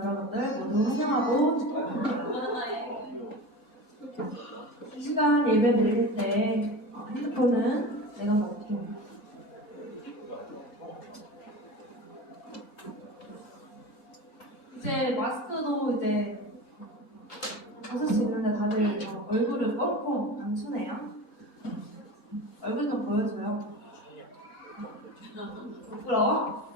여러분들 모두 환영하고 이 시간 예배 드릴 때 핸드폰은 내가 먹게. 이제 마스크도 이제 벗을 수 있는데 다들 얼굴을 뻥뻥 감추네요. 얼굴 좀 보여줘요. 부끄러워?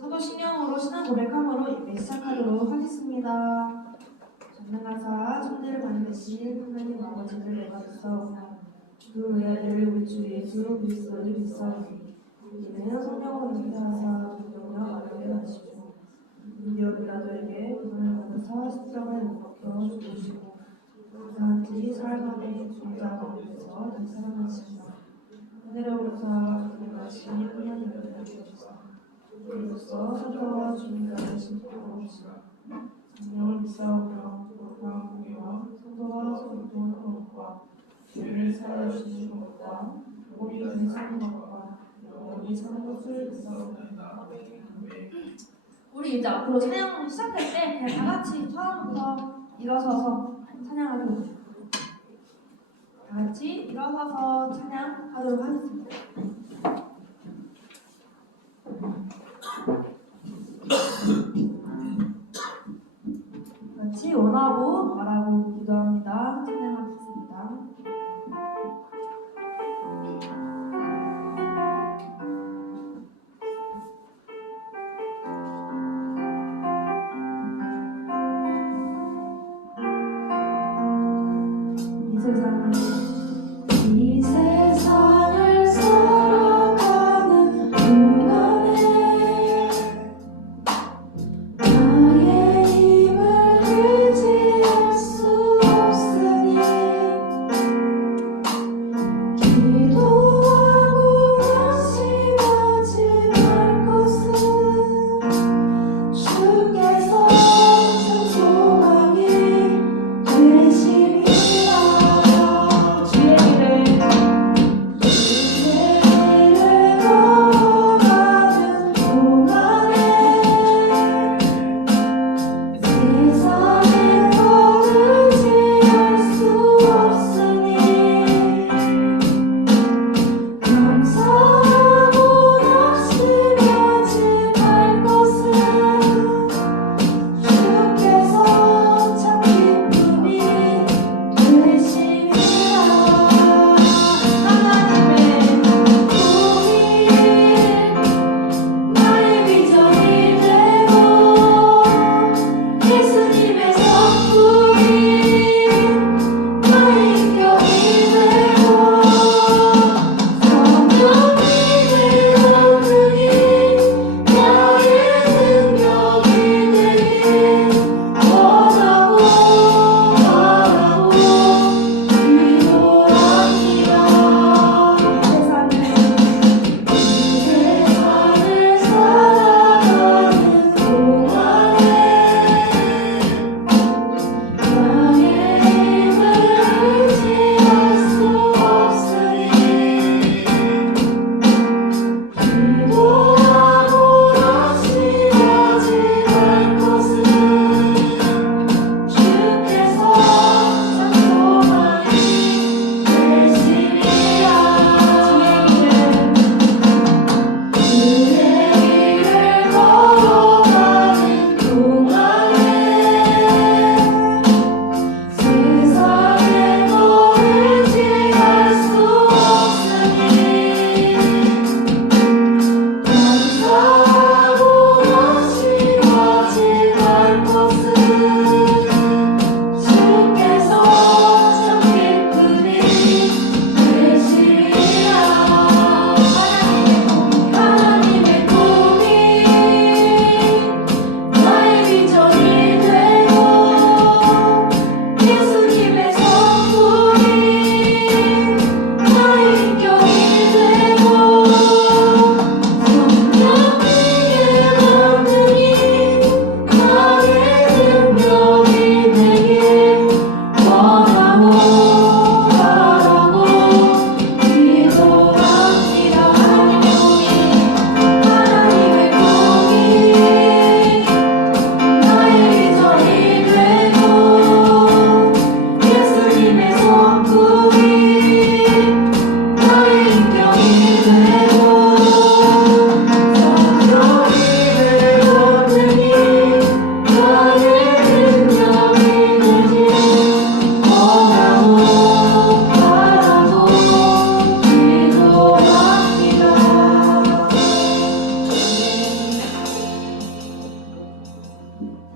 사도신령으로 신앙 고백함으로 예배 시작하도록 하겠습니다. 전능하사 천대를 만드신 하나님 아버지를 내가 믿사오나 그 외아들 우리 주 예수 그리스도를 믿사오니 이는 성령으로 잉태하사 성령과 마르게 하시고 인디오 빌라도에게 그분을 받으사 십자가에 못 박혀 죽으시고 사한지 사흘만에 죽자 가운데서 다시 살아나시며 하늘로부터 내려가신 하나님을 보시사 그리스도 사도와 주님과 되신 복음이시라 성령을 믿사오며 거룩한 공의와 성도와 성도의 거룩과 죄를 사하여 주시는 것과 복음이 되시는 것과 영원히 사는 것을 믿사옵나이다. 우리 이제 앞으로 찬양 시작할 때 그냥 다 같이 처음부터 일어서서 찬양하도록 해요. 다 같이 일어서서 찬양하도록 하겠습니다. 같이 원하고 바라고 기도합니다. 찬양하겠습니다. 이 세상을 사랑하는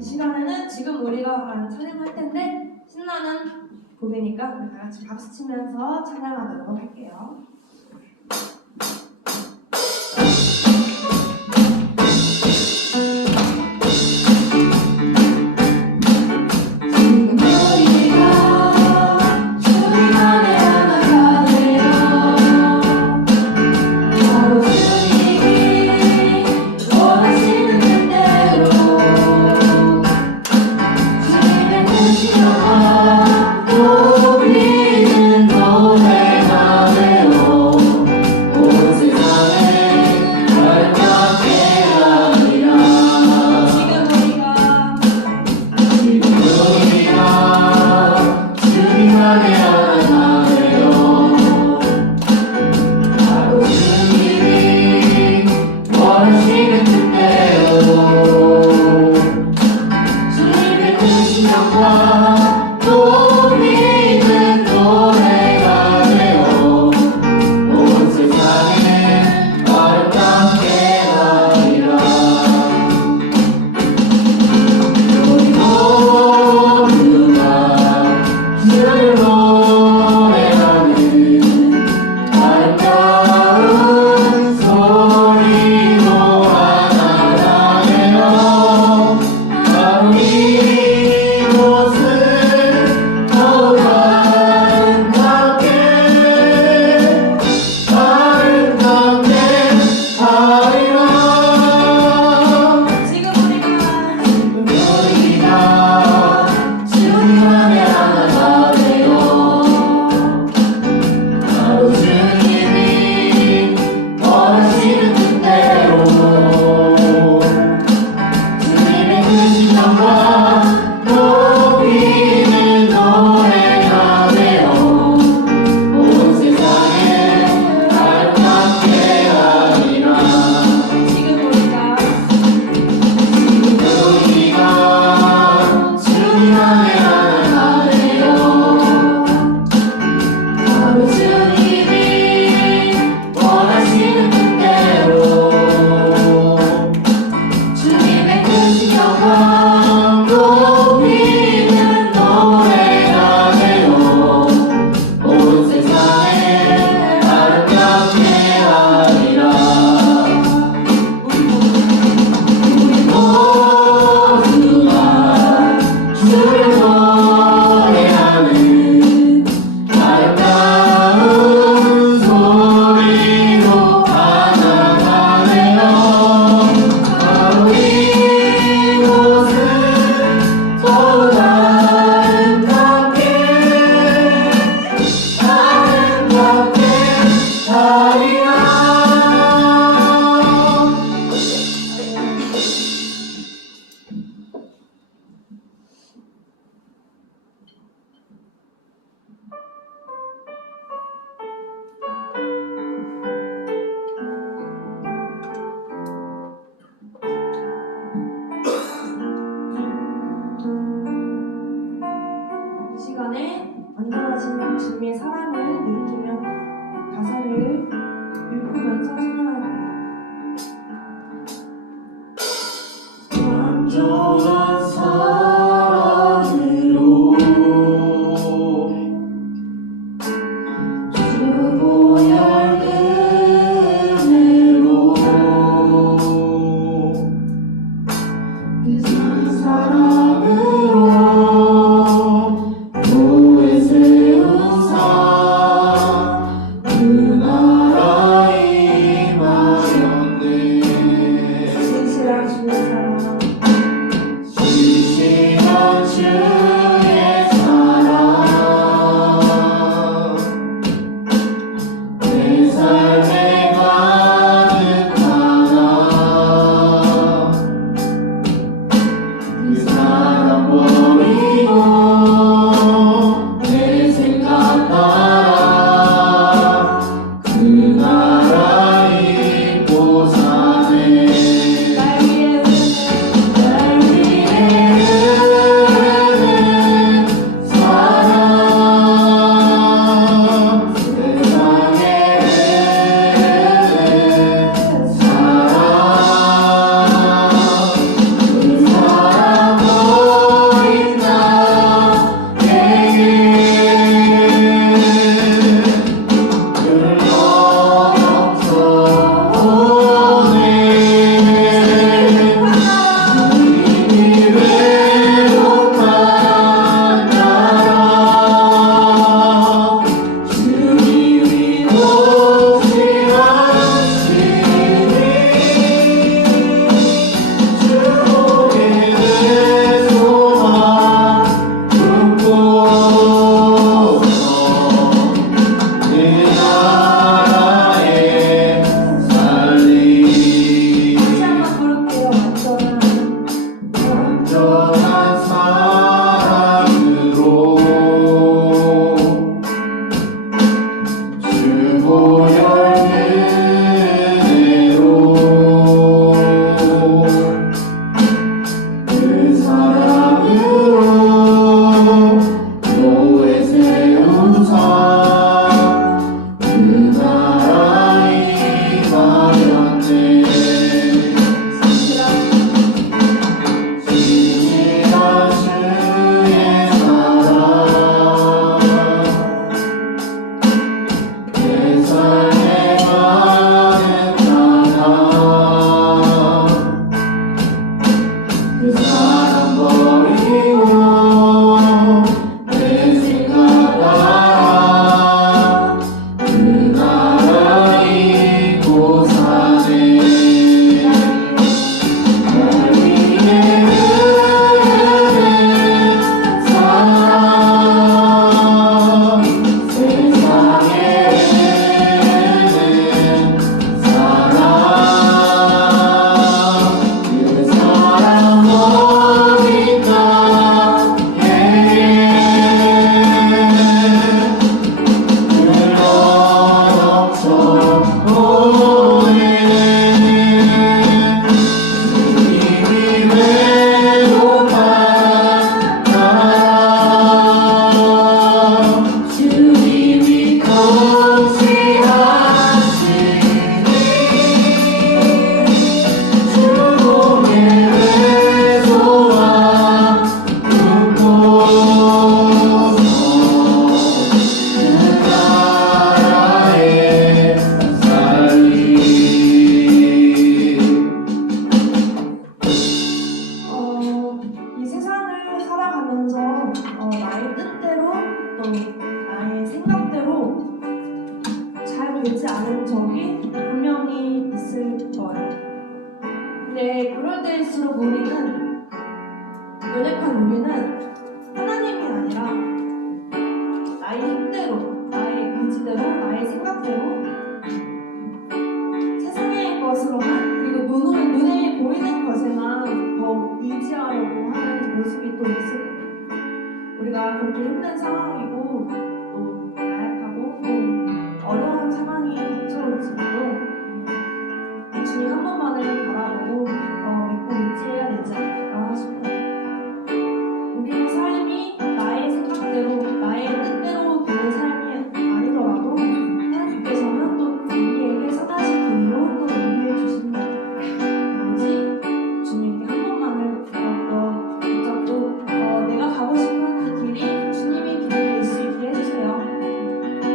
이 시간에는 지금 우리가 찬양할 텐데 신나는 곡이니까 우리 다 같이 박수 치면서 찬양하도록 할게요. 완전하신 주님의 사랑을 느끼며 가사를 읽으면서 찬양할게요. 완전한 사랑으로 주보혈 은혜로 그 사랑으로 그 그 사람 버리고 내 생각 따라 그 나라 잊고 사네. 날 위해 흐르는 사랑 세상에 흐르는 사랑 그 사랑 어디 땅에 흘러넘쳐 오네. 주님이 외로운 나라 주님이 통치하시니 주님의 외소와 눈보소 그 나라에 살리. 이 세상을 살아가면서 나의 뜻대로 또 나의 생각대로 잘 되지 않은 적이 분명히 있을 거예요. 근데 그럴 때일수록 연약한 우리는 하나님이 아니라 나의 힘대로, 나의 의지대로, 나의 생각대로 세상의 것으로만 그리고 눈에 보이는 것에만 더 의지하려고 하는 모습이 또 있을 거예요. 우리가 그렇게 힘든 상황이고 또 나약하고 또 어려운 상황이 닥쳐올지라도 주님 한 번만을 바라보고 믿고 의지해야 되지 않을까 싶어요. 우리의 삶이 나의 생각대로 나의 뜻대로 되는 삶이 아니더라도 하나님께서는 또 우리에게 선하신 길로 또 인도해 주십니다. 오직 주님께 한 번만을 붙잡고 내가 가고 싶은 그 길이 주님의 길이 될 수 있게 해주세요.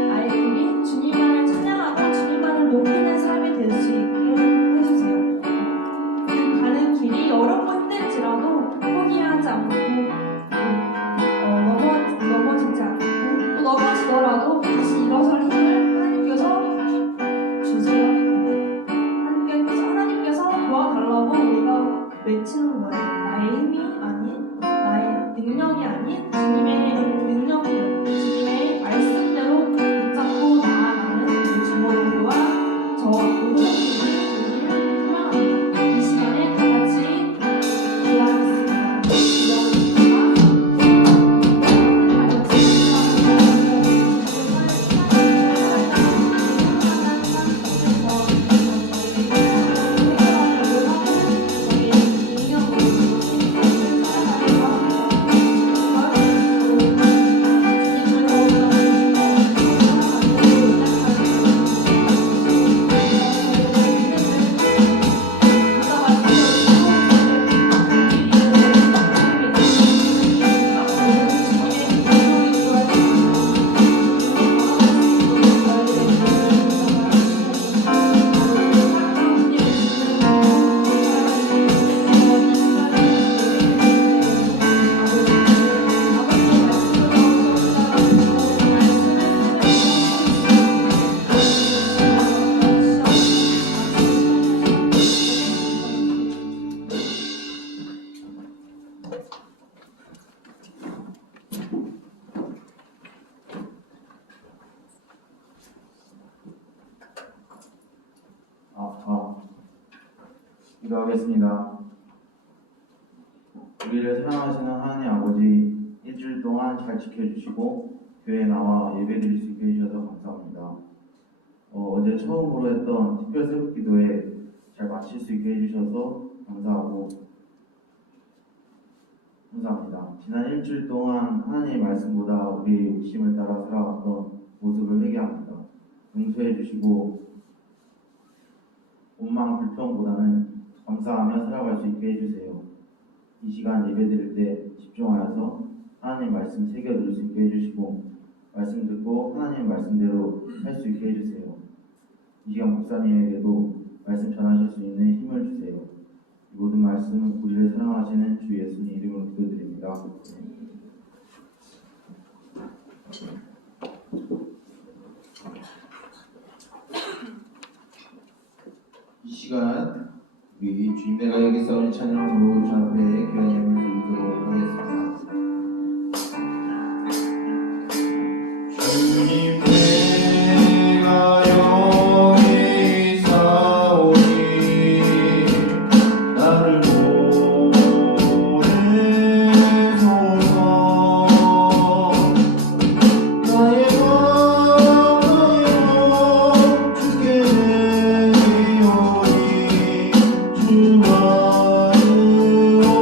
나의 길이 주님을 찬양하고 주님만을 높이는 삶이 될 수 있게 해주세요. 그 가는 길이 어렵고 힘들지라도 포기하지 않고 넘어지지 않고 또 넘어지더라도 다시 일어설 힘을 하나님께서 주세요. 하나님께서 도와달라고 우리가 외치는 거예요. 나의 힘이 아닌 나의 능력이 아닌 주님의 능력대로 주님의 말씀대로 붙잡고 나아가는 우리 주모님과 저와 모든 분들이 우리를 소망합니다. 이 시간에 다 같이 기도하겠습니다. 기도하겠습니다. 우리를 사랑하시는 하나님 아버지, 일주일 동안 잘 지켜주시고 교회에 나와 예배드릴 수 있게 해주셔서 감사합니다. 어제 처음으로 했던 특별 새벽 기도에 잘 마칠 수 있게 해주셔서 감사합니다. 지난 일주일 동안 하나님의 말씀보다 우리의 욕심을 따라 살아왔던 모습을 회개합니다. 용서해 주시고 원망 불평보다는 감사하며 살아갈 수 있게 해주세요. 이 시간 예배드릴 때 집중하여서 하나님 말씀 새겨들을 수 있게 해주시고 말씀 듣고 하나님 말씀대로 할 수 있게 해주세요. 이 시간 목사님에게도 말씀 전하실 수 있는 힘을 주세요. 이 모든 말씀은 우리를 사랑하시는 주 예수님 이름으로 기도드립니다. 이 시간 우리 주님 내가 여기서 우리 찬양으로 주 앞에 교회 예물을 드리도록 하겠습니다. 주님 내가 여기 있사오니 나를 보내소서. 나의 마음 주께 드리오니 주만 의옵소서.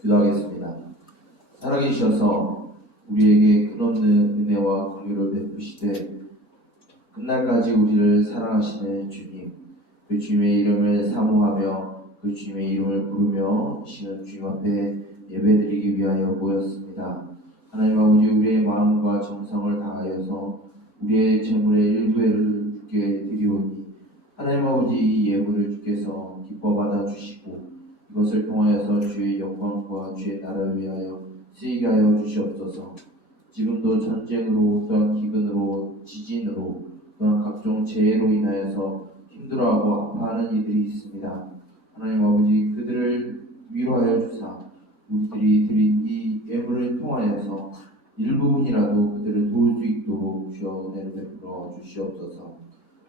기도하겠습니다. 살아계셔서 우리에게 끝없는 은혜와 긍휼을 베푸시되 끝날까지 우리를 사랑하시는 주님, 그 주님의 이름을 사모하며 그 주님의 이름을 부르며 시는 주님 앞에 예배드리기 위하여 모였습니다. 하나님 아버지, 우리의 마음과 정성을 다하여서 우리의 재물의 일부를 주께 드리오니 하나님 아버지, 이 예물을 주께서 기뻐 받아 주시고 이것을 통하여서 주의 영광과 주의 나라를 위하여 쓰이게 하여 주시옵소서. 지금도 전쟁으로 또한 기근으로 지진으로 또한 각종 재해로 인하여서 힘들어하고 아파하는 이들이 있습니다. 하나님 아버지, 그들을 위로하여 주사 우리들이 드린 이 예물을 통하여서 일부분이라도 그들을 도울 수 있도록 주여 은혜를 베풀어 주시옵소서.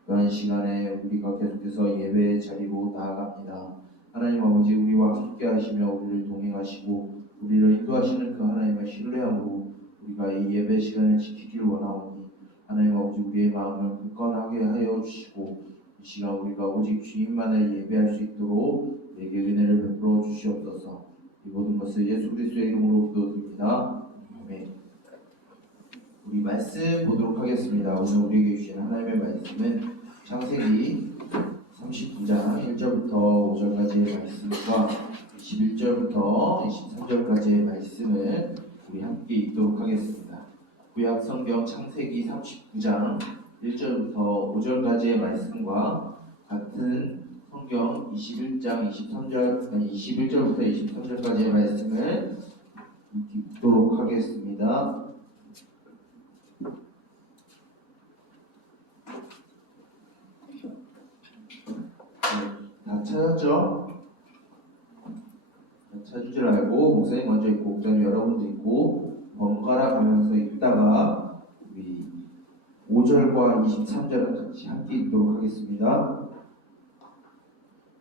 또한 시간에 우리가 계속해서 예배의 자리로 나아갑니다. 하나님 아버지, 우리와 함께 하시며 우리를 동행하시고 우리를 인도하시는 그 하나님을 신뢰함으로 우리가 이 예배 시간을 지키길 원하오니 하나님 아버지, 우리의 마음을 굳건하게 하여 주시고 이 시간 우리가 오직 주님만을 예배할 수 있도록 우리에게 은혜를 베풀어 주시옵소서. 이 모든 것을 예수 그리스도의 이름으로 기도드립니다. 아멘. 우리 말씀 보도록 하겠습니다. 오늘 우리에게 주신 하나님의 말씀은 창세기 39장 1절부터 5절까지의 말씀과 21절부터 23절까지의 말씀을 우리 함께 읽도록 하겠습니다. 구약 성경 창세기 39장 1절부터 5절까지의 말씀과 같은 성경 21절부터 23절까지의 말씀을 읽도록 하겠습니다. 다 찾았죠? 찾을 줄 알고 목사님 먼저 읽고 목사님 여러분도 읽고 번갈아 가면서 읽다가 우리 5절과 23절은 같이 함께 읽도록 하겠습니다.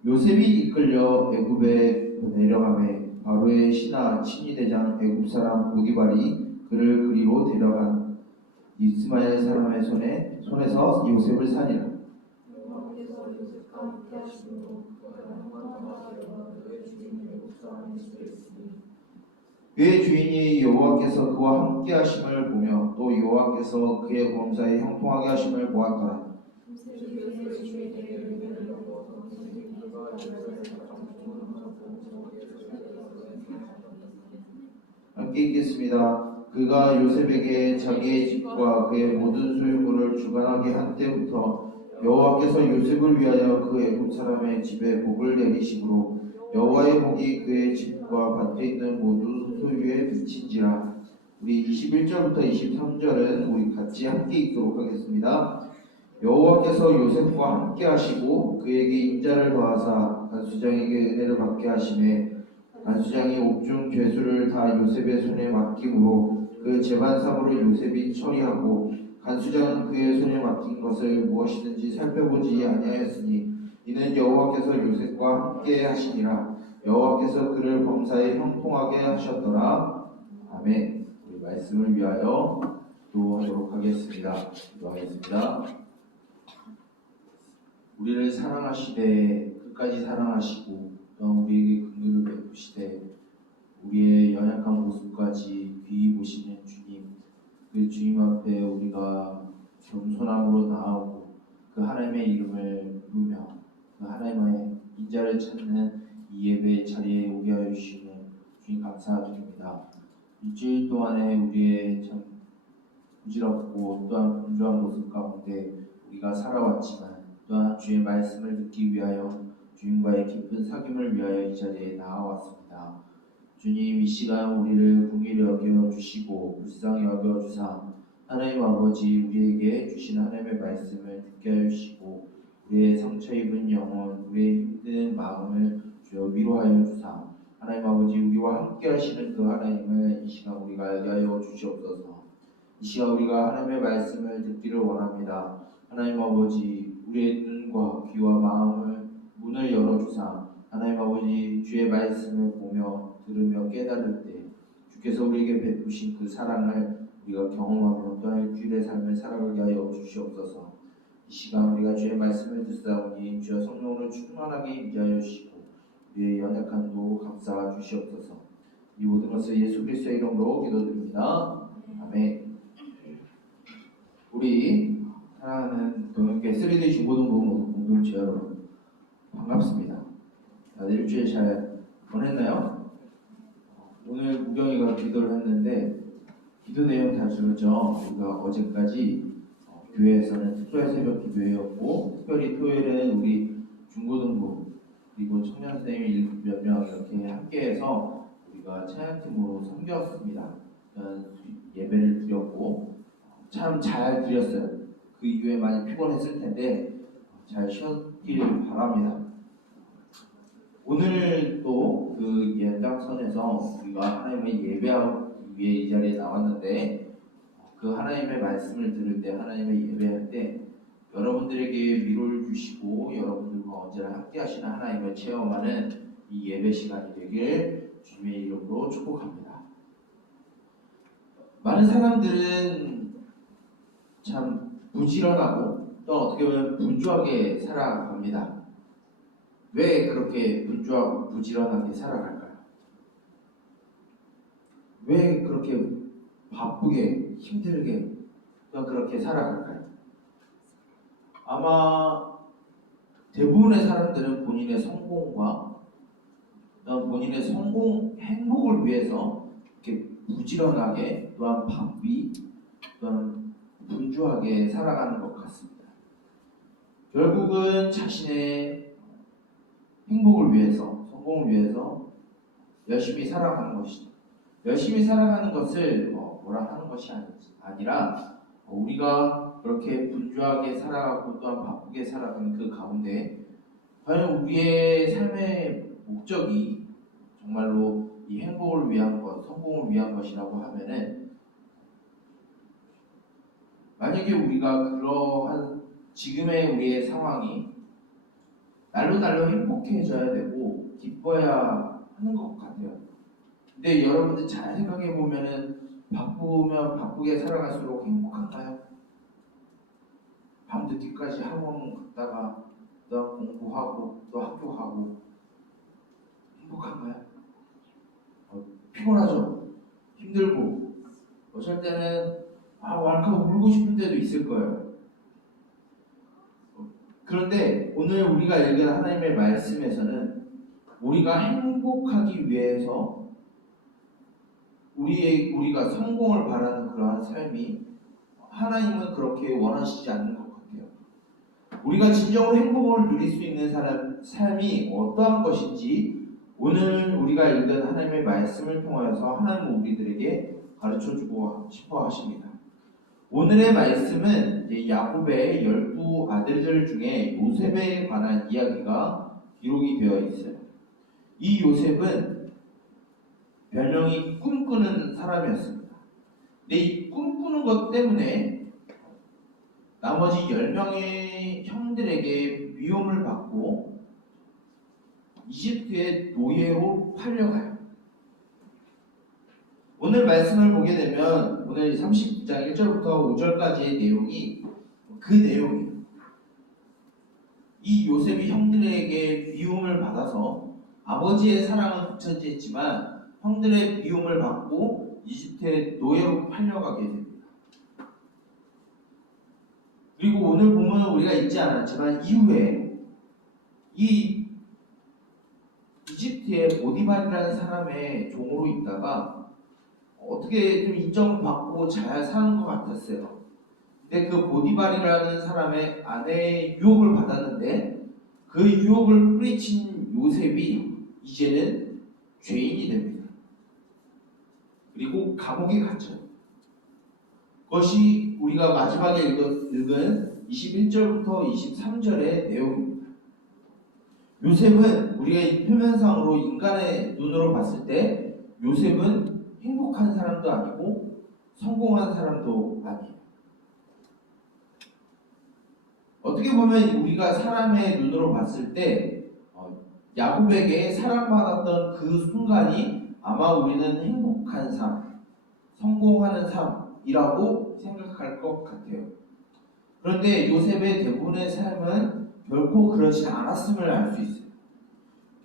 요셉이 이끌려 애굽에 내려가매 바로의 신하 친위대장 애굽 사람 보디발이 그를 그리로 데려간 이스마엘 사람의 손에서 요셉을 산이라. 그의 주인이 여호와께서 그와 함께 하심을 보며 또 여호와께서 그의 범사에 형통하게 하심을 보았더라. 함께 있겠습니다. 그가 요셉에게 자기의 집과 그의 모든 소유물을 주관하게 한 때부터 여호와께서 요셉을 위하여 그 애굽 사람의 집에 복을 내리심으로 여호와의 복이 그의 집과 밭에 있는 모든 소유에 비친지라. 우리 21절부터 23절은 우리 같이 함께 읽도록 하겠습니다. 여호와께서 요셉과 함께 하시고 그에게 인자를 더하사 간수장에게 은혜를 받게 하시매 간수장이 옥중 죄수를 다 요셉의 손에 맡김으로 그 재반삼으로 요셉이 처리하고 간수장은 그의 손에 맡긴 것을 무엇이든지 살펴보지 아니하였으니 이는 여호와께서 요셉과 함께 하시니라. 여호와께서 그를 범사에 형통하게 하셨더라. 아멘. 우리 말씀을 위하여 기도하도록 하겠습니다. 기도하겠습니다. 우리를 사랑하시되 끝까지 사랑하시고 또 우리에게 긍휼을 베푸시되 우리의 연약한 모습까지 귀히 보시는 주님, 그 주님 앞에 우리가 겸손함으로 나아오고 그 하나님의 이름을 부르며 그 하나님의 인자를 찾는 이 예배 자리에 오게 하여 주시는 주님 감사드립니다. 일주일 동안에 우리의 참 부질없고 또한 분주한 모습 가운데 우리가 살아왔지만 또한 주의 말씀을 듣기 위하여 주님과의 깊은 사귐을 위하여 이 자리에 나아왔습니다. 주님, 이 시간 우리를 긍휼히 여겨 주시고 불쌍히 여겨 주사 하나님 아버지 우리에게 주신 하나님의 말씀을 듣게 하여 주시고 우리의 상처 입은 영혼, 우리의 힘든 마음을 주여 위로하여 주사 하나님 아버지 우리와 함께 하시는 그 하나님을 이 시간 우리가 알게 하여 주시옵소서. 이 시간 우리가 하나님의 말씀을 듣기를 원합니다. 하나님 아버지 우리의 눈과 귀와 마음을 문을 열어주사 하나님 아버지 주의 말씀을 보며 들으며 깨달을 때 주께서 우리에게 베푸신 그 사랑을 우리가 경험하며 또한 주의 삶을 살아가게 하여 주시옵소서. 이 시간 우리가 주의 말씀을 듣사오니 주여 성령으로 충만하게 임재하여 주시고 우리의 연약함도 감싸 주시옵소서. 이 모든 것을 예수 그리스도의 이름으로 기도드립니다. 아멘. 우리 사랑하는 동역계 3D 중고등부 공동체 여러분 반갑습니다. 다들 일주일 잘 보냈나요? 오늘 무경이가 기도를 했는데 기도 내용 다 들었죠? 우리가 어제까지 교회에서는 특별 새벽 기도회였고 특별히 토요일에는 우리 중고등부 그리고 청년 선생님이 몇 명 이렇게 함께해서 우리가 찬양팀으로 섬겼습니다. 예배를 드렸고 참 잘 드렸어요. 그 이후에 많이 피곤했을 텐데 잘 쉬었길 바랍니다. 오늘 또 그 연장선에서 우리가 하나님의 예배하기 위해 이 자리에 나왔는데 그 하나님의 말씀을 들을 때 하나님의 예배할 때 여러분들에게 위로를 주시고 여러분들과 언제나 함께 하시는 하나님을 체험하는 이 예배 시간이 되길 주님의 이름으로 축복합니다. 많은 사람들은 참 부지런하고 또 어떻게 보면 분주하게 살아갑니다. 왜 그렇게 분주하고 부지런하게 살아갈까요? 왜 그렇게 바쁘게 힘들게 또 그렇게 살아갈까요? 아마 대부분의 사람들은 본인의 성공과 또한 본인의 행복을 위해서 이렇게 부지런하게 또한 바삐 또한 분주하게 살아가는 것 같습니다. 결국은 자신의 행복을 위해서, 성공을 위해서 열심히 살아가는 것이죠. 열심히 살아가는 것을 뭐라 하는 것이 아니라 우리가 그렇게 분주하게 살아가고 또한 바쁘게 살아가는 그 가운데 과연 우리의 삶의 목적이 정말로 이 행복을 위한 것, 성공을 위한 것이라고 하면은 만약에 우리가 그러한 지금의 우리의 상황이 날로 행복해져야 되고 기뻐야 하는 것 같아요. 근데 여러분들 잘 생각해 보면은 바쁘면 바쁘게 살아갈수록 행복한가요? 밤늦게까지 학원 갔다가 또 공부하고 또 학교 가고 행복한가요? 피곤하죠? 힘들고 어쩔 때는 왈칵 울고 싶을 때도 있을 거예요. 그런데 오늘 우리가 읽은 하나님의 말씀에서는 우리가 행복하기 위해서 우리가 성공을 바라는 그러한 삶이 하나님은 그렇게 원하시지 않는 것 같아요. 우리가 진정으로 행복을 누릴 수 있는 삶이 어떠한 것인지 오늘 우리가 읽은 하나님의 말씀을 통하여서 하나님은 우리들에게 가르쳐주고 싶어 하십니다. 오늘의 말씀은 야곱의 12 아들들 중에 요셉에 관한 이야기가 기록이 되어 있어요. 이 요셉은 별명이 꿈꾸는 사람이었습니다. 근데 이 꿈꾸는 것 때문에 나머지 10명의 형들에게 미움을 받고 이집트의 노예로 팔려가요. 오늘 말씀을 보게 되면 오늘 39장 1절부터 5절까지의 내용이 그 내용이에요. 이 요셉이 형들에게 미움을 받아서 아버지의 사랑은 붙여지지만 형들의 미움을 받고 이집트의 노예로 팔려가게 됩니다. 그리고 오늘 보면 우리가 읽지 않았지만 이후에 이 이집트의 보디발이라는 사람의 종으로 있다가 어떻게 좀 인정을 받고 잘 사는 것 같았어요. 근데 그 보디발이라는 사람의 아내의 유혹을 받았는데 그 유혹을 뿌리친 요셉이 이제는 죄인이 됩니다. 그리고 감옥에 갇혀요. 그것이 우리가 마지막에 읽은 21절부터 23절의 내용입니다. 요셉은 우리가 이 표면상으로 인간의 눈으로 봤을 때 요셉은 행복한 사람도 아니고 성공한 사람도 아니에요. 어떻게 보면 우리가 사람의 눈으로 봤을 때 야곱에게 사랑받았던 그 순간이 아마 우리는 행복한 삶, 성공하는 삶이라고 생각할 것 같아요. 그런데 요셉의 대부분의 삶은 결코 그렇지 않았음을 알 수 있어요.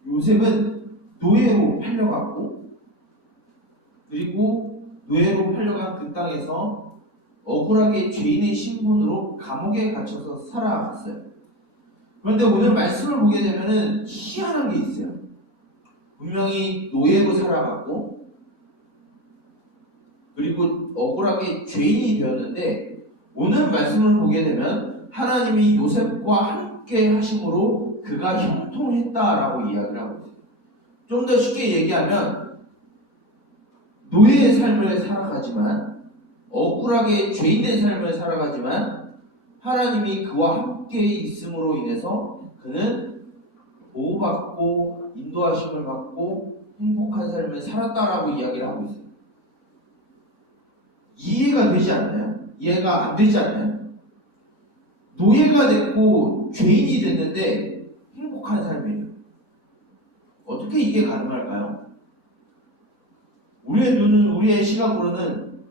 요셉은 노예로 팔려갔고 그리고 노예로 팔려간 그 땅에서 억울하게 죄인의 신분으로 감옥에 갇혀서 살아갔어요. 그런데 오늘 말씀을 보게 되면은 희한한 게 있어요. 분명히 노예로 살아갔고 그리고 억울하게 죄인이 되었는데 오늘 말씀을 보게 되면 하나님이 요셉과 함께 하심으로 그가 형통했다라고 이야기를 하고 있어요. 좀 더 쉽게 얘기하면 노예의 삶을 살아가지만 억울하게 죄인된 삶을 살아가지만 하나님이 그와 함께 있음으로 인해서 그는 보호받고 인도하심을 받고 행복한 삶을 살았다라고 이야기를 하고 있어요. 이해가 되지 않나요? 이해가 안 되지 않나요? 노예가 됐고 죄인이 됐는데 행복한 삶이에요. 어떻게 이게 가능할까요? 우리의 눈은, 우리의 시각으로는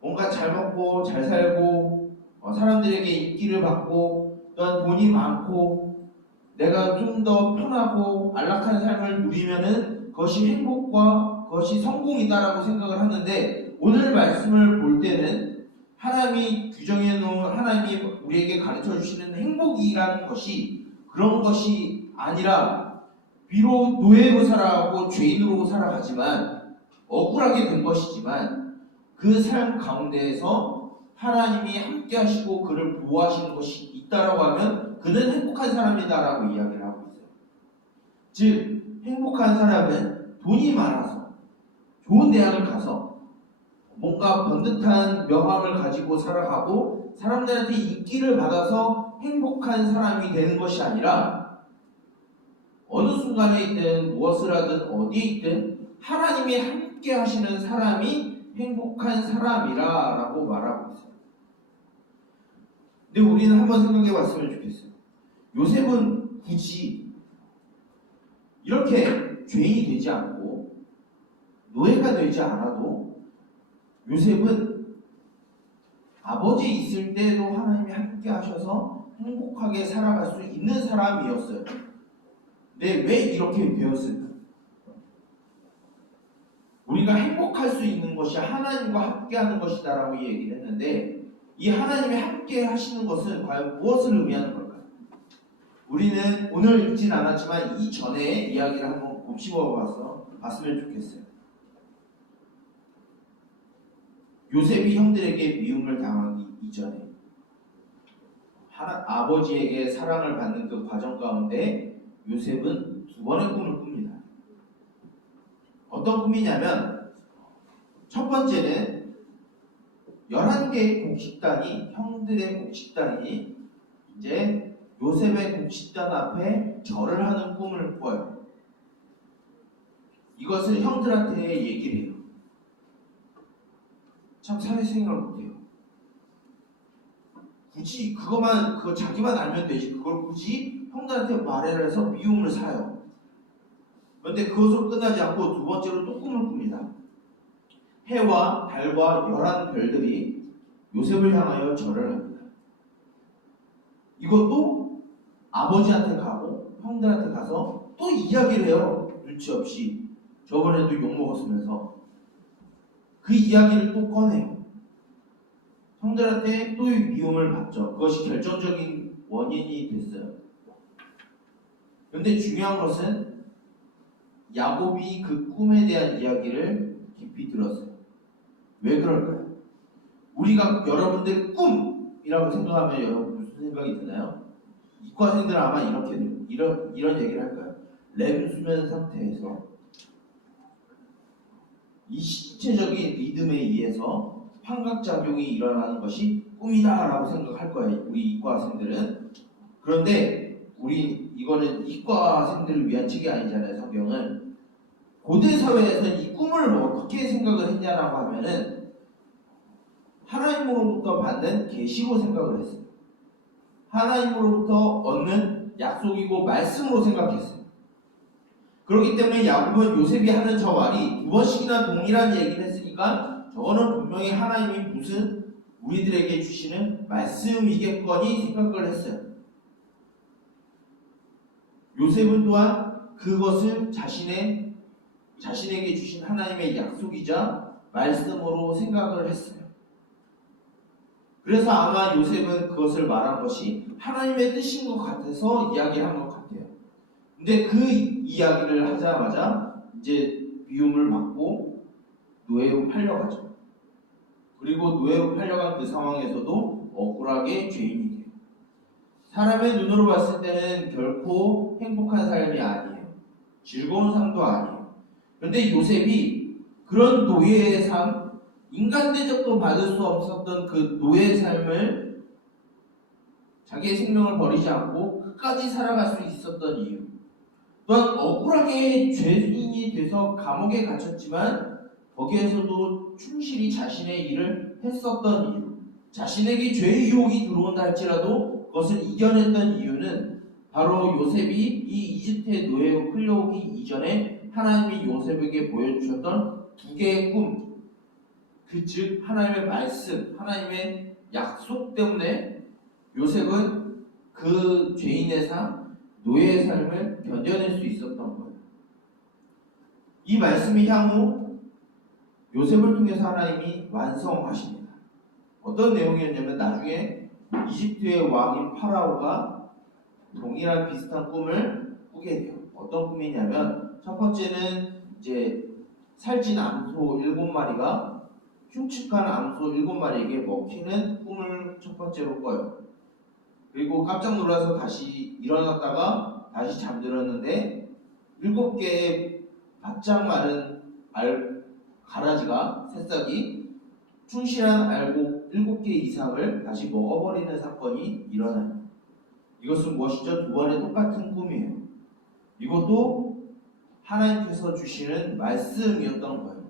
뭔가 잘 먹고 잘 살고 사람들에게 인기를 받고 또한 돈이 많고 내가 좀 더 편하고 안락한 삶을 누리면은 그것이 행복과 그것이 성공이다라고 생각을 하는데 오늘 말씀을 볼 때는 하나님이 규정해 놓은 하나님이 우리에게 가르쳐 주시는 행복이라는 것이 그런 것이 아니라 비록 노예로 살아가고 죄인으로 살아가지만 억울하게 된 것이지만 그 삶 가운데에서 하나님이 함께 하시고 그를 보호하시는 것이 있다라고 하면 그는 행복한 사람이다라고 이야기를 하고 있어요. 즉 행복한 사람은 돈이 많아서 좋은 대학을 가서 뭔가 번듯한 명함을 가지고 살아가고 사람들한테 인기를 받아서 행복한 사람이 되는 것이 아니라 어느 순간에 있든 무엇을 하든 어디에 있든 하나님이 함께 하시는 사람이 행복한 사람이라고 말하고 있어요. 근데 우리는 한번 생각해 봤으면 좋겠어요. 요셉은 굳이 이렇게 죄인이 되지 않고 노예가 되지 않아도 요셉은 아버지 있을 때도 하나님이 함께 하셔서 행복하게 살아갈 수 있는 사람이었어요. 근데 왜 이렇게 되었을까? 우리가 행복할 수 있는 것이 하나님과 함께하는 것이다라고 얘기를 했는데 이 하나님이 함께 하시는 것은 과연 무엇을 의미하는 걸까요? 우리는 오늘 읽진 않았지만 이전에 이야기를 한번 곱씹어 봤으면 좋겠어요. 요셉이 형들에게 미움을 당하기 이전에 아버지에게 사랑을 받는 그 과정 가운데 요셉은 두 번의 꿈을 꿉니다. 어떤 꿈이냐면 첫 번째는 11개의 곡식단이 형들의 곡식단이 이제 요셉의 곡식단 앞에 절을 하는 꿈을 꿔요. 이것을 형들한테 얘기를 해요. 참 사회생활을 못해요. 굳이 그거 자기만 알면 되지 그걸 굳이 형들한테 말을 해서 미움을 사요. 그런데 그것으로 끝나지 않고 두 번째로 또 꿈을 꿉니다. 해와 달과 11별들이 요셉을 향하여 절을 합니다. 이것도 아버지한테 가고 형들한테 가서 또 이야기를 해요. 눈치 없이. 저번에도 욕먹었으면서 그 이야기를 또 꺼내요. 형들한테 또 미움을 받죠. 그것이 결정적인 원인이 됐어요. 그런데 중요한 것은 야곱이 그 꿈에 대한 이야기를 깊이 들었어요. 왜 그럴까요? 우리가 여러분들 꿈이라고 생각하면 여러분 무슨 생각이 드나요? 이과생들은 아마 이런 얘기를 할까요? 렘 수면 상태에서 이 신체적인 리듬에 의해서 환각작용이 일어나는 것이 꿈이다라고 생각할 거예요. 우리 이과생들은. 그런데 이거는 이과생들을 위한 책이 아니잖아요. 성경은. 고대 사회에서는 이 꿈을 어떻게 생각을 했냐라고 하면은 하나님으로부터 받는 계시로 생각을 했어요. 하나님으로부터 얻는 약속이고 말씀으로 생각했어요. 그렇기 때문에 야곱은 요셉이 하는 저 말이 두 번씩이나 동일한 얘기를 했으니까 저거는 분명히 하나님이 무슨 우리들에게 주시는 말씀이겠거니 생각을 했어요. 요셉은 또한 그것을 자신에게 주신 하나님의 약속이자 말씀으로 생각을 했어요. 그래서 아마 요셉은 그것을 말한 것이 하나님의 뜻인 것 같아서 이야기한 것 같아요. 근데 그 이야기를 하자마자 이제 미움을 받고 노예로 팔려가죠. 그리고 노예로 팔려간 그 상황에서도 억울하게 죄인이 돼요. 사람의 눈으로 봤을 때는 결코 행복한 삶이 아니에요. 즐거운 삶도 아니에요. 그런데 요셉이 그런 노예의 삶, 인간 대접도 받을 수 없었던 그 노예의 삶을 자기의 생명을 버리지 않고 끝까지 살아갈 수 있었던 이유, 또한 억울하게 죄인이 돼서 감옥에 갇혔지만 거기에서도 충실히 자신의 일을 했었던 이유, 자신에게 죄의 유혹이 들어온다 할지라도 그것을 이겨냈던 이유는 바로 요셉이 이 이집트의 노예로 끌려오기 이전에 하나님이 요셉에게 보여주셨던 두 개의 꿈, 즉 하나님의 말씀, 하나님의 약속 때문에 요셉은 그 죄인의 삶, 노예의 삶을 견뎌낼 수 있었던 거예요. 이 말씀이 향후 요셉을 통해서 하나님이 완성하십니다. 어떤 내용이었냐면 나중에 이집트의 왕인 파라오가 동일한 비슷한 꿈을 꾸게 돼요. 어떤 꿈이냐면 첫 번째는 이제 살찐 암소 7마리가 흉측한 암소 7마리에게 먹히는 꿈을 첫 번째로 꿔요. 그리고 깜짝 놀라서 다시 일어났다가 다시 잠들었는데 7개의 바짝 마른 가라지가 새싹이 충실한 알곡 7개 이상을 다시 먹어버리는 사건이 일어나요. 이것은 무엇이죠? 두 번의 똑같은 꿈이에요. 이것도 하나님께서 주시는 말씀이었던 거예요.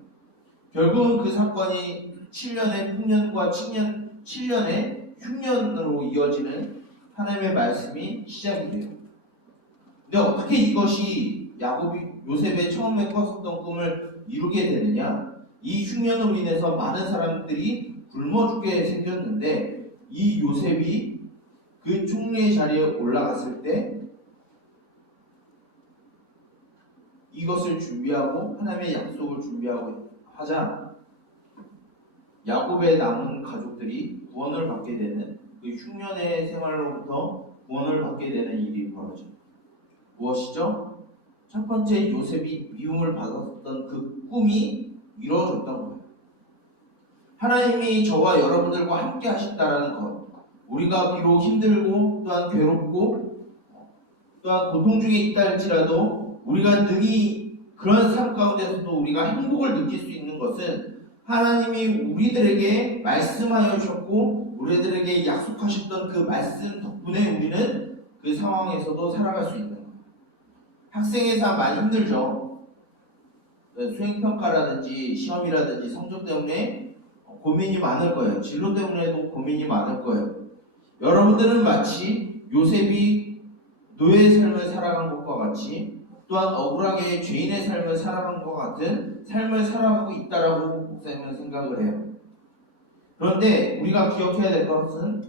결국은 그 사건이 7년의 풍년과 7년의 흉년으로 이어지는 하나님의 말씀이 시작이 돼요. 근데 어떻게 이것이 요셉의 처음에 꿨었던 꿈을 이루게 되느냐? 이 흉년으로 인해서 많은 사람들이 굶어 죽게 생겼는데 이 요셉이 그 총리의 자리에 올라갔을 때 이것을 준비하고 하나님의 약속을 준비하고 하자 야곱의 남은 가족들이 구원을 받게 되는 그 흉년의 생활로부터 구원을 받게 되는 일이 벌어져요. 무엇이죠? 첫 번째 요셉이 미움을 받았던 그 꿈이 이루어졌던 거예요. 하나님이 저와 여러분들과 함께 하신다라는 것, 우리가 비록 힘들고 또한 괴롭고 또한 고통 중에 있다 할지라도 우리가 능히 그런 삶 가운데서도 우리가 행복을 느낄 수 있는 것은 하나님이 우리들에게 말씀하여 주셨고 우리들에게 약속하셨던 그 말씀 덕분에 우리는 그 상황에서도 살아갈 수 있는 거예요. 학생의 삶 많이 힘들죠. 수행평가라든지 시험이라든지 성적 때문에 고민이 많을 거예요. 진로 때문에도 고민이 많을 거예요. 여러분들은 마치 요셉이 노예의 삶을 살아간 것과 같이 또한 억울하게 죄인의 삶을 살아간 것 같은 삶을 살아가고 있다라고 목사님은 생각을 해요. 그런데 우리가 기억해야 될 것은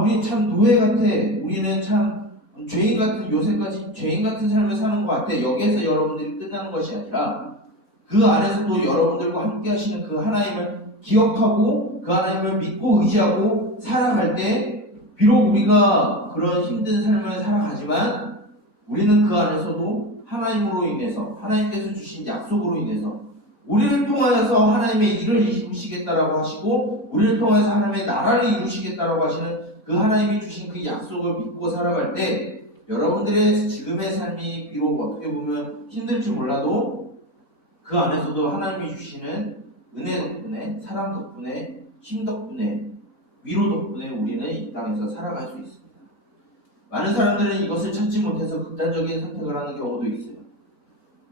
우리 참 노예 같아. 우리는 참 죄인 같은 요셉같이 죄인 같은 삶을 사는 것 같아. 여기에서 여러분들이 끝나는 것이 아니라 그 안에서도 여러분들과 함께 하시는 그 하나님을 기억하고 그 하나님을 믿고 의지하고 살아갈 때 비록 우리가 그런 힘든 삶을 살아가지만 우리는 그 안에서도 하나님으로 인해서 하나님께서 주신 약속으로 인해서 우리를 통하여서 하나님의 일을 이루시겠다라고 하시고 우리를 통해서 하나님의 나라를 이루시겠다라고 하시는 그 하나님이 주신 그 약속을 믿고 살아갈 때 여러분들의 지금의 삶이 비록 어떻게 보면 힘들지 몰라도 그 안에서도 하나님이 주시는 은혜 덕분에 사랑 덕분에 힘 덕분에 위로 덕분에 우리는 이 땅에서 살아갈 수 있습니다. 많은 사람들은 이것을 찾지 못해서 극단적인 선택을 하는 경우도 있어요.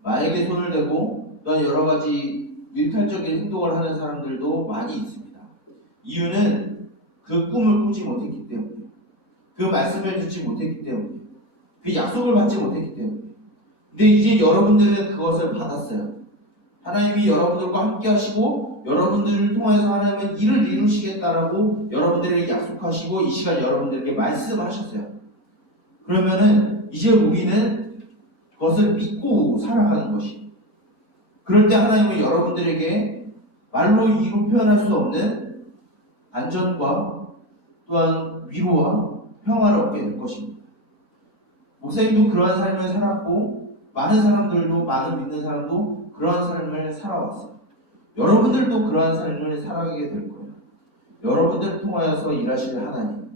마에게 손을 대고 또한 여러 가지 일탈적인 행동을 하는 사람들도 많이 있습니다. 이유는 그 꿈을 꾸지 못했기 때문에, 그 말씀을 듣지 못했기 때문에, 그 약속을 받지 못했기 때문에. 근데 이제 여러분들은 그것을 받았어요. 하나님이 여러분들과 함께 하시고 여러분들을 통해서 하나님은 일을 이루시겠다라고 여러분들에게 약속하시고 이 시간 여러분들에게 말씀하셨어요. 그러면은 이제 우리는 그것을 믿고 살아가는 것이, 그럴 때 하나님은 여러분들에게 말로 이루 표현할 수 없는 안전과 또한 위로와 평화를 얻게 될 것입니다. 목사님도 그러한 삶을 살았고 많은 사람들도, 많은 믿는 사람도 그러한 삶을 살아왔어요. 여러분들도 그러한 삶을 살아가게 될 거예요. 여러분들을 통하여서 일하실 하나님,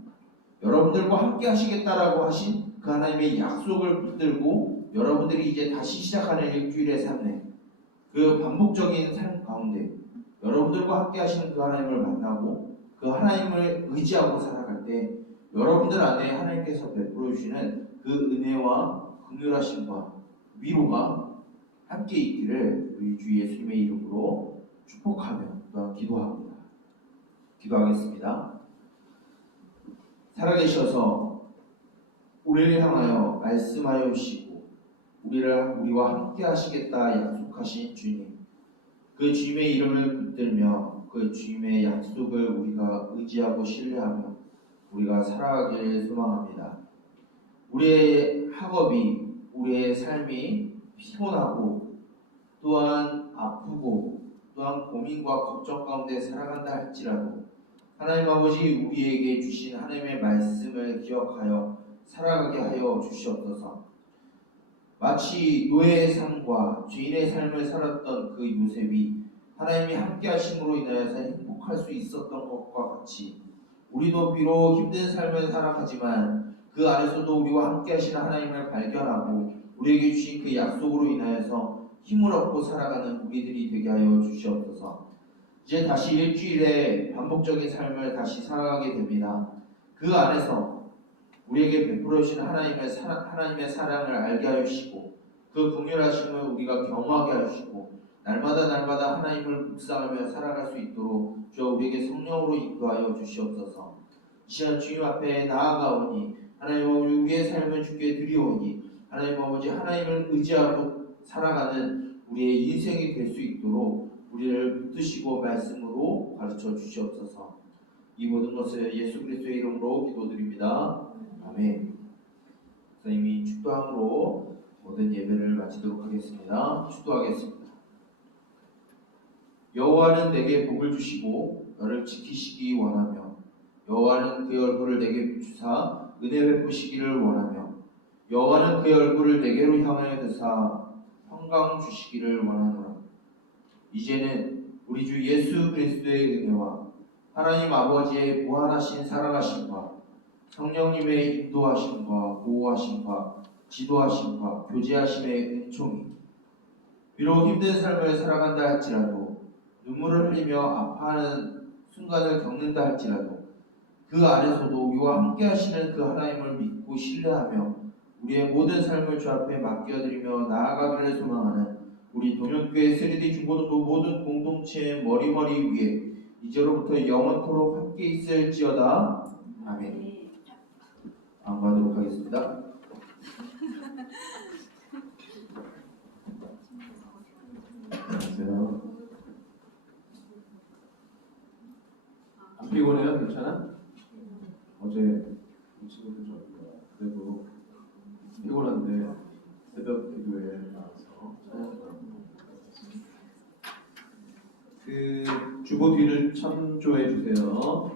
여러분들과 함께 하시겠다라고 하신 그 하나님의 약속을 붙들고 여러분들이 이제 다시 시작하는 일주일의 삶에 그 반복적인 삶 가운데 여러분들과 함께 하시는 그 하나님을 만나고 그 하나님을 의지하고 살아갈 때 여러분들 안에 하나님께서 베풀어 주시는 그 은혜와 긍휼하심과 위로가 함께 있기를 우리 주 예수님의 이름으로 축복하며 또한 기도합니다. 기도하겠습니다. 살아계셔서 우리를 향하여 말씀하여 주시고 우리와 함께 하시겠다 약속하신 주님, 그 주님의 이름을 붙들며 그 주님의 약속을 우리가 의지하고 신뢰하며 우리가 살아가기를 소망합니다. 우리의 학업이, 우리의 삶이 피곤하고 또한 아프고 또한 고민과 걱정 가운데 살아간다 할지라도 하나님 아버지 우리에게 주신 하나님의 말씀을 기억하여 살아가게 하여 주시옵소서. 마치 노예의 삶과 죄인의 삶을 살았던 그 요셉이 하나님이 함께 하심으로 인하여서 행복할 수 있었던 것과 같이 우리도 비록 힘든 삶을 살아가지만 그 안에서도 우리와 함께 하시는 하나님을 발견하고 우리에게 주신 그 약속으로 인하여서 힘을 얻고 살아가는 우리들이 되게 하여 주시옵소서. 이제 다시 일주일에 반복적인 삶을 다시 살아가게 됩니다. 그 안에서 우리에게 베풀어 주신 하나님의 사랑을 알게 하여 주시고 그 긍휼하심을 우리가 경험하게 하여 주시고 날마다 하나님을 묵상하며 살아갈 수 있도록 주여 우리에게 성령으로 인도하여 주시옵소서. 이 시간 주님 앞에 나아가오니 하나님 아버지 우리의 삶을 주께 드리오니 하나님 아버지 하나님을 의지하고 살아가는 우리의 인생이 될 수 있도록 우리를 붙드시고 말씀으로 가르쳐 주시옵소서. 이 모든 것을 예수 그리스도의 이름으로 기도드립니다. 아멘. 선생님이 축도함으로 모든 예배를 마치도록 하겠습니다. 축도하겠습니다. 여호와는 내게 복을 주시고 너를 지키시기 원하며 여호와는 그의 얼굴을 내게 비추사 은혜 베푸시기를 원하며 여호와는 그의 얼굴을 내게로 향하여 드사 평강 주시기를 원하노라. 이제는 우리 주 예수 그리스도의 은혜와 하나님 아버지의 무한하신 사랑하심과 성령님의 인도하심과 보호하심과 지도하심과 교제하심의 은총이 비록 힘든 삶을 살아간다 할지라도 눈물을 흘리며 아파하는 순간을 겪는다 할지라도 그 안에서도 우리와 함께 하시는 그 하나님을 믿고 신뢰하며 우리의 모든 삶을 주 앞에 맡겨드리며 나아가기를 소망하는 우리 동현교회 세리디 중고등부 모든 공동체의 머리머리 위에 이제로부터 영원토록 함께 있을지어다. 아멘. 안가도록 하겠습니다. 안녕하세요. 안 피곤해요? 괜찮아? 어제 이 친구들 좀 그래도 피곤한데 새벽 기도에 나와서 그 주보 뒤를 참조해 주세요.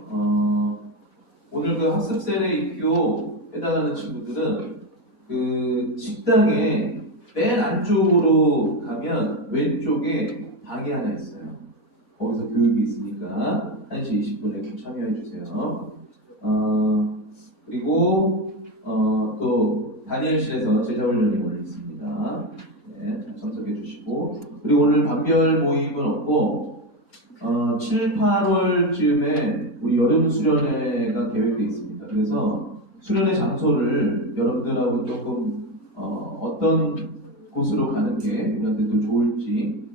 오늘 그 학습 세례 입교 해당하는 친구들은 그 식당에 맨 안쪽으로 가면 왼쪽에 방이 하나 있어요. 거기서 교육이 있으니까 1시 20분에 참여해 주세요. 그리고 또 다니엘실에서 제자훈련이 오늘 있습니다. 네, 참석해 주시고 그리고 오늘 반별 모임은 없고 7, 8월쯤에 우리 여름 수련회가 계획되어 있습니다. 그래서 수련회 장소를 여러분들하고 조금 어떤 곳으로 가는 게 우리한테 또 좋을지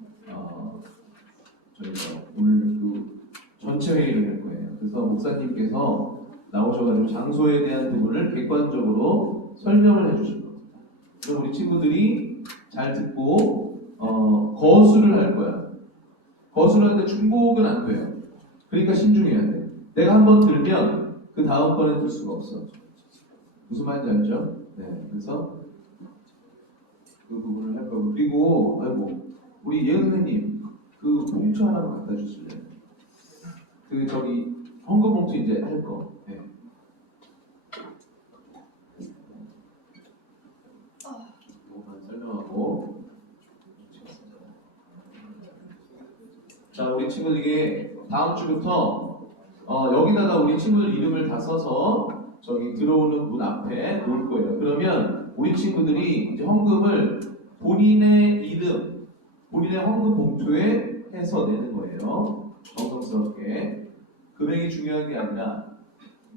저희가 오늘 그 전체 회의를 할 거예요. 그래서 목사님께서 나오셔가지고 장소에 대한 부분을 객관적으로 설명을 해주실 겁니다. 그럼 우리 친구들이 잘 듣고 거수를 할 거야. 거수를 하는데 중복은 안 돼요. 그러니까 신중해야 돼. 내가 한번 들면 그 다음번에 들 수가 없어. 무슨 말인지 알죠? 네, 그래서 그 부분을 할 거고 그리고 우리 예은 선생님 그 봉투 하나만 갖다 주실래요? 그 저기 헌금 봉투 이제 할 거. 네. 이거만 설명하고. 자, 우리 친구들 이게 다음 주부터 여기다가 우리 친구들 이름을 다 써서 저기 들어오는 문 앞에 놓을 거예요. 그러면 우리 친구들이 이제 헌금을 본인의 이름, 본인의 헌금 봉투에 해서 내는 거예요. 정성스럽게. 금액이 중요한 게 아니라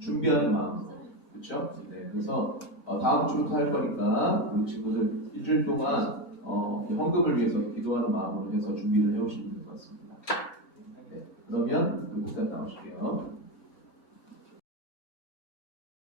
준비하는 마음. 그렇죠? 네, 그래서 다음 주부터 할 거니까 우리 친구들 일주일 동안 이 헌금을 위해서 기도하는 마음으로 해서 준비를 해오시면 될 것 같습니다. 네, 그러면 일단 나오실게요.